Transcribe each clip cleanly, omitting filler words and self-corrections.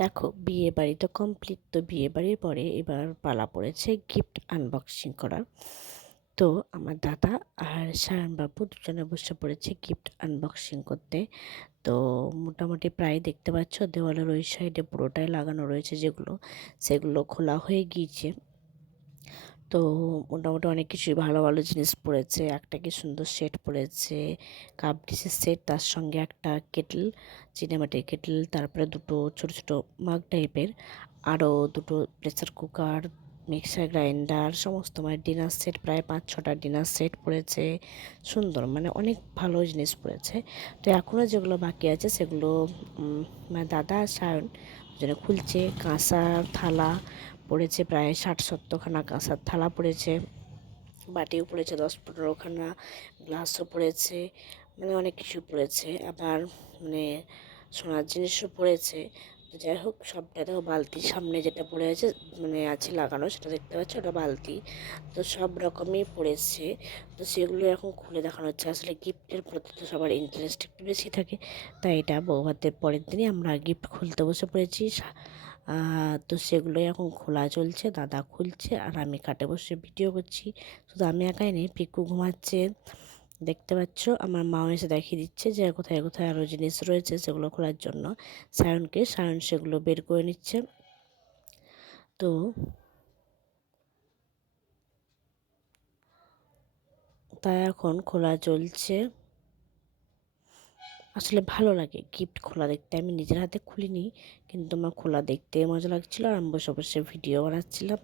দেখো, বিয়ে বাড়ি তো কমপ্লিট। তো বিয়ে বাড়ির পরে এবার পালা পড়েছে গিফট আনবক্সিং করার। তো আমার দাদা আর সায়নবাবু দুজনে বসে পড়েছে গিফট আনবক্সিং করতে। তো মোটামুটি প্রায় দেখতে পাচ্ছ দেওয়ালের ওই সাইডে পুরোটাই লাগানো রয়েছে, যেগুলো সেগুলো খোলা হয়ে গিয়েছে। তো মোটামুটি অনেক কিছুই ভালো ভালো জিনিস পড়েছে। একটা কি সুন্দর সেট পড়েছে, কাপ ডিশের সেট, তার সঙ্গে একটা কেটল, চিনেমাটির কেটল, তারপরে দুটো ছোট ছোট মাগ টাইপের, আরও দুটো প্রেসার কুকার, মিক্সার গ্রাইন্ডার, সমস্ত মানে ডিনার সেট, প্রায় 5-6টা ডিনার সেট পড়েছে। সুন্দর, মানে অনেক ভালো জিনিস পড়েছে। তো এখনও যেগুলো বাকি আছে সেগুলো মানে দাদা আর সায়ন দুজনে খুলছে। কাঁসার থালা পড়েছে প্রায় 60-70খানা, কাঁসার থালা পড়েছে, বাটিও পড়েছে 10-15খানা, গ্লাসও পড়েছে, মানে অনেক কিছু পড়েছে। আবার মানে সোনার জিনিসও পড়েছে। তো যাই হোক, সবটা দেখো, বালতির সামনে যেটা পড়ে আছে মানে আছে লাগানো, সেটা দেখতে পাচ্ছ, ওটা বালতি। তো সব রকমই পড়েছে। তো সেগুলো এখন খুলে দেখানো হচ্ছে। আসলে গিফটের প্রতি তো সবার ইন্টারেস্ট একটু বেশি থাকে, তাই এটা বৌভাতের পরের দিনই আমরা গিফট খুলতে বসে পড়েছি। তো সেগুলোই এখন খোলা চলছে, দাদা খুলছে আর আমি কাটে বসে ভিডিও করছি। শুধু আমি একাই নেই, পিকু ঘুমাচ্ছে দেখতে পাচ্ছ। আমার মাও এসে দেখিয়ে দিচ্ছে যে কোথায় কোথায় আরও জিনিস রয়েছে সেগুলো খোলার জন্য সায়ন সেগুলো বের করে নিচ্ছে। তো তাই এখন খোলা চলছে। আসলে ভালো লাগে গিফট খোলা দেখতে। আমি নিজের হাতে খুলিনি, কিন্তু আমার খোলা দেখতে মজা লাগছিলো আর আমি বসে বসে ভিডিও বানাচ্ছিলাম।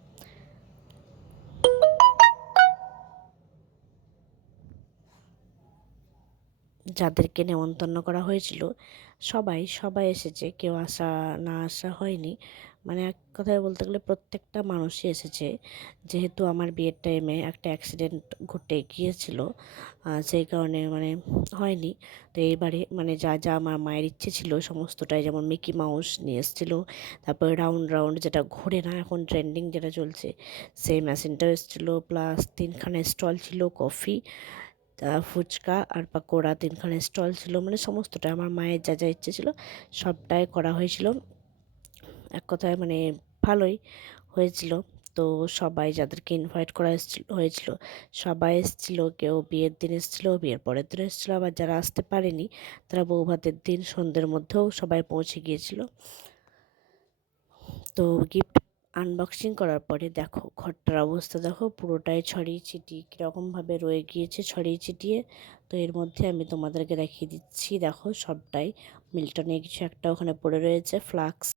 যাদেরকে নেমন্তন্ন করা হয়েছিল সবাই সবাই এসেছে, কেউ আসা না আসা হয়নি। মানে এক কথায় বলতে গেলে প্রত্যেকটা মানুষই এসেছে। যেহেতু আমার বিয়ের টাইমে একটা অ্যাক্সিডেন্ট ঘটে গিয়েছিল, সেই কারণে মানে হয়নি। তো এইবারে মানে যা যা আমার মায়ের ইচ্ছে ছিল সমস্তটাই, যেমন মিকি মাউস নিয়ে এসেছিলো, তারপরে রাউন্ড রাউন্ড যেটা ঘোরে না, এখন ট্রেন্ডিং যেটা চলছে, সেই মেশিনটাও এসেছিলো, প্লাস 3খানা স্টল ছিল, কফি, ফুচকা আর পাকোড়া 3খানা স্টল ছিল। মানে সমস্তটা আমার মায়ের যা যা ইচ্ছে ছিল সবটাই করা হয়েছিল। এক কথায় মানে ভালোই হয়েছিল। তো সবাই যাদেরকে ইনভাইট করা হয়েছিল সবাই এসেছিল। কেউ বিয়ের দিন এসেছিলো, বিয়ের পরের দিন এসেছিলো, আবার যারা আসতে পারেনি তারা বৌভাতের দিন সন্ধ্যের মধ্যেও সবাই পৌঁছে গিয়েছিল। তো গিফট আনবক্সিং করার পরে দেখো ঘরটার অবস্থা, দেখো পুরোটাই ছড়িয়ে ছিটিয়ে কীরকমভাবে রয়ে গিয়েছে, ছড়িয়ে ছিটিয়ে। তো এর মধ্যে আমি তোমাদেরকে দেখিয়ে দিচ্ছি, দেখো সবটাই মিল্টনের কিছু একটা ওখানে পড়ে রয়েছে, ফ্লাক্স